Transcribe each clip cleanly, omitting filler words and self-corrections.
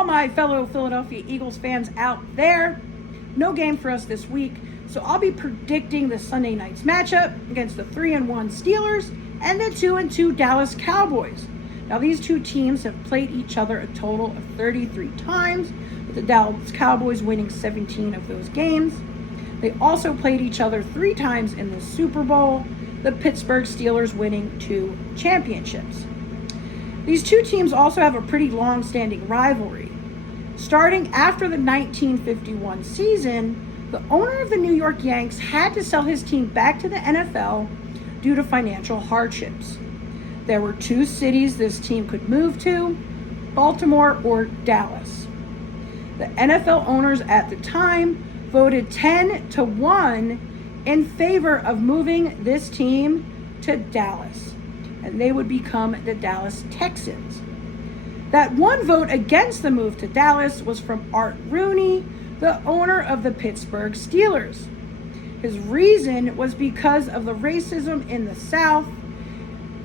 all my fellow Philadelphia Eagles fans out there, no game for us this week, so I'll be predicting the Sunday night's matchup against the 3-1 Steelers and the 2-2 Dallas Cowboys. Now, these two teams have played each other a total of 33 times, with the Dallas Cowboys winning 17 of those games. They also played each other 3 times in the Super Bowl, the Pittsburgh Steelers winning 2 championships. These two teams also have a pretty long-standing rivalry. Starting after the 1951 season, the owner of the New York Yanks had to sell his team back to the NFL due to financial hardships. There were 2 cities this team could move to, Baltimore or Dallas. The NFL owners at the time voted 10-1 in favor of moving this team to Dallas, and they would become the Dallas Texans. That one vote against the move to Dallas was from Art Rooney, the owner of the Pittsburgh Steelers. His reason was because of the racism in the South.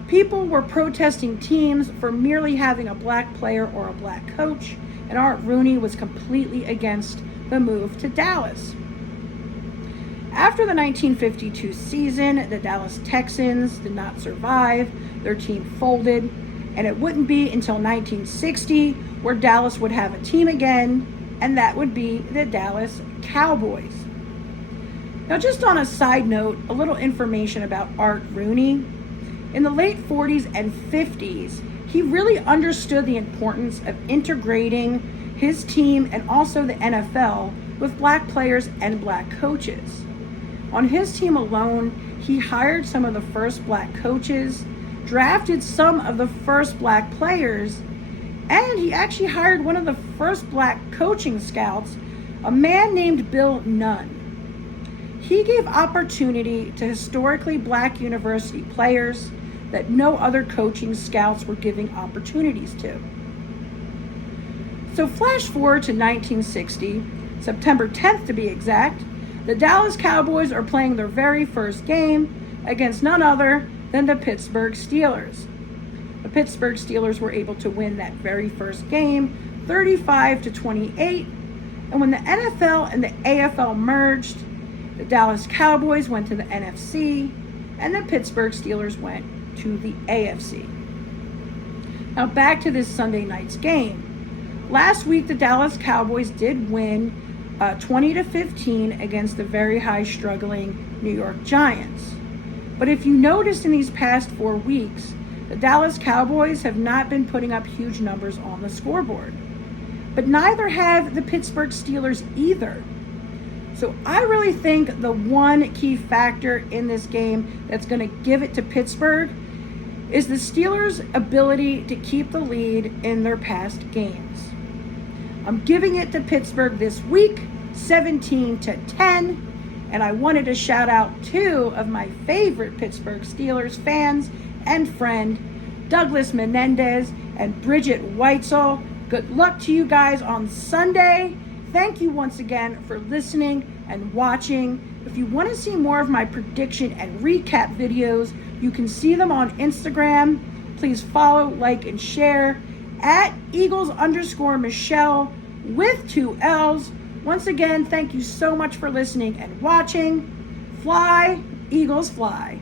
People were protesting teams for merely having a black player or a black coach, and Art Rooney was completely against the move to Dallas. After the 1952 season, the Dallas Texans did not survive. Their team folded, and it wouldn't be until 1960 where Dallas would have a team again, and that would be the Dallas Cowboys. Now, just on a side note, a little information about Art Rooney. In the late 40s and 50s, he really understood the importance of integrating his team and also the NFL with black players and black coaches. On his team alone, he hired some of the first black coaches, drafted some of the first black players, and he actually hired one of the first black coaching scouts, a man named Bill Nunn. He gave opportunity to historically black university players that no other coaching scouts were giving opportunities to. So flash forward to 1960, September 10th to be exact, the Dallas Cowboys are playing their very first game against none other than the Pittsburgh Steelers. The Pittsburgh Steelers were able to win that very first game 35-28, and when the NFL and the AFL merged, the Dallas Cowboys went to the NFC and the Pittsburgh Steelers went to the AFC. Now back to this Sunday night's game. Last week the Dallas Cowboys did win 20-15 against the very high struggling New York Giants. But if you noticed in these past 4 weeks, the Dallas Cowboys have not been putting up huge numbers on the scoreboard. But neither have the Pittsburgh Steelers either. So I really think the one key factor in this game that's going to give it to Pittsburgh is the Steelers' ability to keep the lead in their past games. I'm giving it to Pittsburgh this week, 17-10, and I wanted to shout out 2 of my favorite Pittsburgh Steelers fans and friend, Douglas Menendez and Bridget Weitzel. Good luck to you guys on Sunday. Thank you once again for listening and watching. If you want to see more of my prediction and recap videos, you can see them on Instagram. Please follow, like, and share at Eagles_Michelle with 2 L's. Once again, thank you so much for listening and watching. Fly, Eagles, fly.